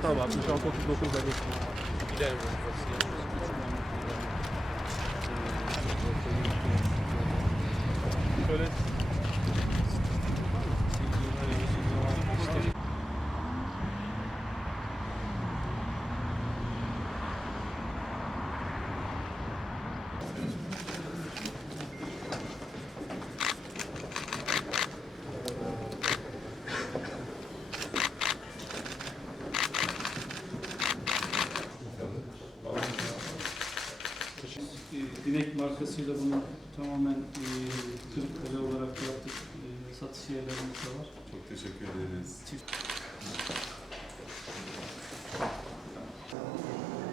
Tamam abi. 66 39 da geçti. Gidelim. Şöyle Dinek markasıyla bunu tamamen e, Kırıkkale olarak yaptık. E, satış yerlerimiz de var. Çok teşekkür ederiz.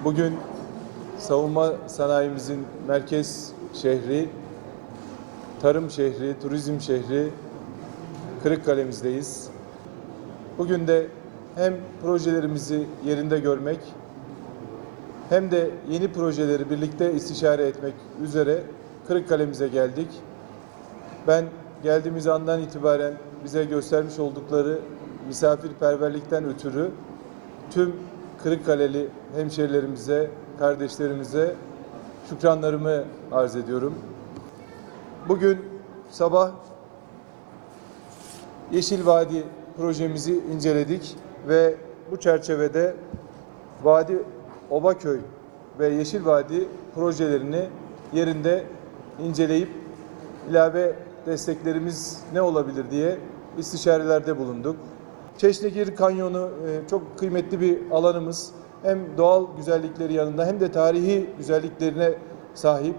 Bugün savunma sanayimizin merkez şehri, tarım şehri, turizm şehri Kırıkkale'mizdeyiz. Bugün de hem projelerimizi yerinde görmek hem de yeni projeleri birlikte istişare etmek üzere Kırıkkale'mize geldik. Ben geldiğimiz andan itibaren bize göstermiş oldukları misafirperverlikten ötürü tüm Kırıkkaleli hemşerilerimize, kardeşlerimize şükranlarımı arz ediyorum. Bugün sabah Yeşil Vadi projemizi inceledik ve bu çerçevede Vadi Obaköy ve Yeşil Vadi projelerini yerinde inceleyip ilave desteklerimiz ne olabilir diye istişarelerde bulunduk. Çeşnegir Kanyonu e, çok kıymetli bir alanımız. Hem doğal güzellikleri yanında hem de tarihi güzelliklerine sahip.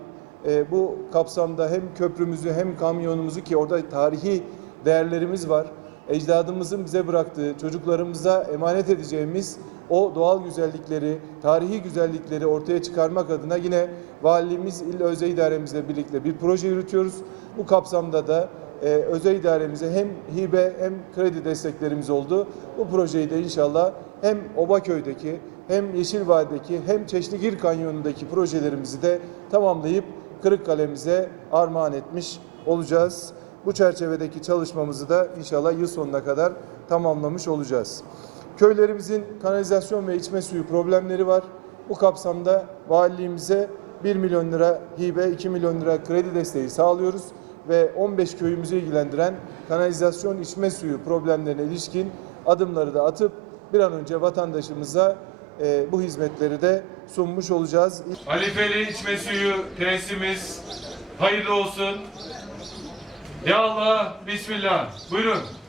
E, Bu kapsamda hem köprümüzü hem kamyonumuzu ki orada tarihi değerlerimiz var. Ecdadımızın bize bıraktığı, çocuklarımıza emanet edeceğimiz o doğal güzellikleri, tarihi güzellikleri ortaya çıkarmak adına yine valimiz, il özel idaremizle birlikte bir proje yürütüyoruz. Bu kapsamda da e, özel idaremize hem hibe hem kredi desteklerimiz oldu. Bu projeyi de inşallah hem Obaköy'deki hem Yeşil hem Çeşnigir Kanyonu'ndaki projelerimizi de tamamlayıp Kırıkkale'mize armağan etmiş olacağız. Bu çerçevedeki çalışmamızı da inşallah yıl sonuna kadar tamamlamış olacağız. Köylerimizin kanalizasyon ve içme suyu problemleri var. Bu kapsamda valiliğimize 1 milyon lira hibe, 2 milyon lira kredi desteği sağlıyoruz ve 15 köyümüzü ilgilendiren kanalizasyon içme suyu problemlerine ilişkin adımları da atıp bir an önce vatandaşımıza e, bu hizmetleri de sunmuş olacağız. Halifeli içme suyu tesisimiz hayırlı olsun. Ya Allah, Bismillah. Buyurun.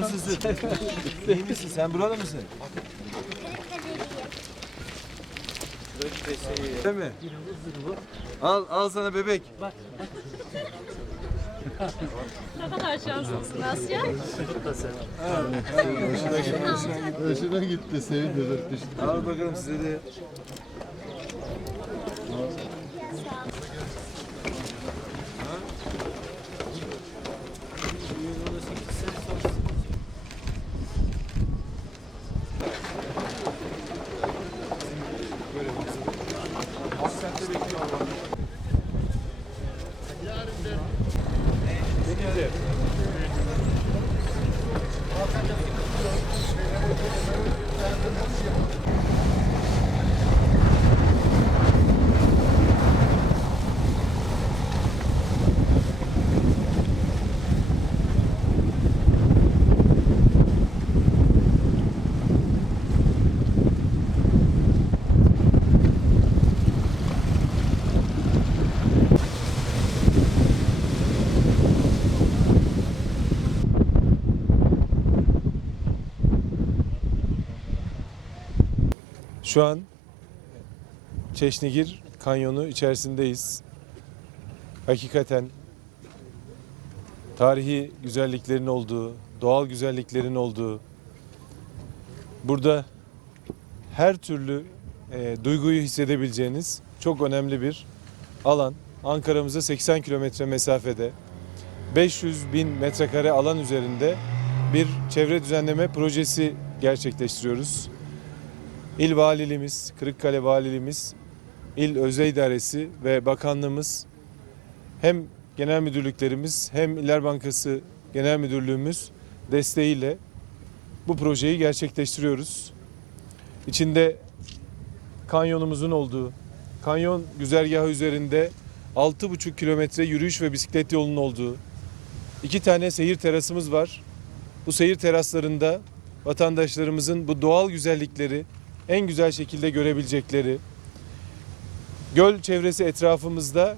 Nasılsın? İyi misin? Sen burada mısın? Değil mi? Al, al sana bebek. Ne kadar şanslısın Asya. Hoşuna gitti, sevindi, düştü. Al bakalım size de. Şu an Çeşnigir Kanyonu içerisindeyiz. Hakikaten tarihi güzelliklerin olduğu, doğal güzelliklerin olduğu, burada her türlü e, duyguyu hissedebileceğiniz çok önemli bir alan. Ankara'mıza 80 kilometre mesafede 500 bin metrekare alan üzerinde bir çevre düzenleme projesi gerçekleştiriyoruz. İl Valiliğimiz, Kırıkkale Valiliğimiz, İl Özel İdaresi ve Bakanlığımız hem genel müdürlüklerimiz hem İller Bankası Genel Müdürlüğümüz desteğiyle bu projeyi gerçekleştiriyoruz. İçinde kanyonumuzun olduğu, kanyon güzergahı üzerinde 6,5 kilometre yürüyüş ve bisiklet yolunun olduğu, iki tane seyir terasımız var. Bu seyir teraslarında vatandaşlarımızın bu doğal güzellikleri en güzel şekilde görebilecekleri, göl çevresi etrafımızda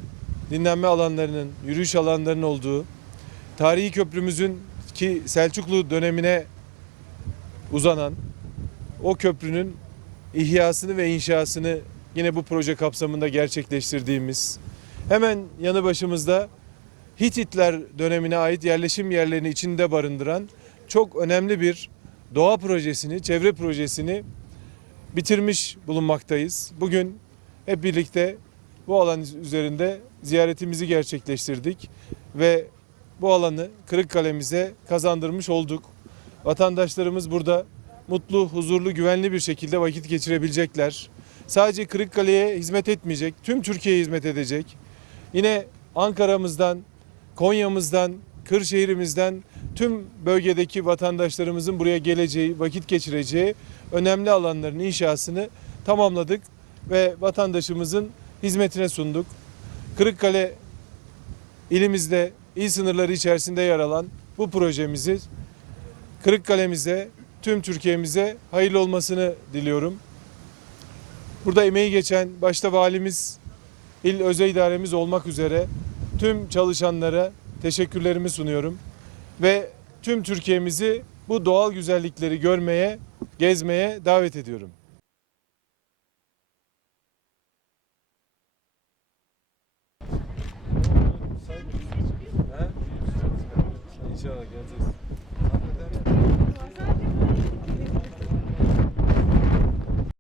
dinlenme alanlarının, yürüyüş alanlarının olduğu, tarihi köprümüzün ki Selçuklu dönemine uzanan o köprünün ihyasını ve inşasını yine bu proje kapsamında gerçekleştirdiğimiz hemen yanı başımızda Hititler dönemine ait yerleşim yerlerini içinde barındıran çok önemli bir doğa projesini, çevre projesini bitirmiş bulunmaktayız. Bugün hep birlikte bu alan üzerinde ziyaretimizi gerçekleştirdik ve bu alanı Kırıkkale'mize kazandırmış olduk. Vatandaşlarımız burada mutlu, huzurlu, güvenli bir şekilde vakit geçirebilecekler. Sadece Kırıkkale'ye hizmet etmeyecek, tüm Türkiye'ye hizmet edecek. Yine Ankara'mızdan, Konya'mızdan, Kırşehir'imizden tüm bölgedeki vatandaşlarımızın buraya geleceği, vakit geçireceği önemli alanların inşasını tamamladık ve vatandaşımızın hizmetine sunduk. Kırıkkale ilimizde il sınırları içerisinde yer alan bu projemizi Kırıkkale'mize, tüm Türkiye'mize hayırlı olmasını diliyorum. Burada emeği geçen başta valimiz, il özel idaremiz olmak üzere tüm çalışanlara teşekkürlerimi sunuyorum. Ve tüm Türkiye'mizi bu doğal güzellikleri görmeye, gezmeye davet ediyorum. İnşallah geleceğiz.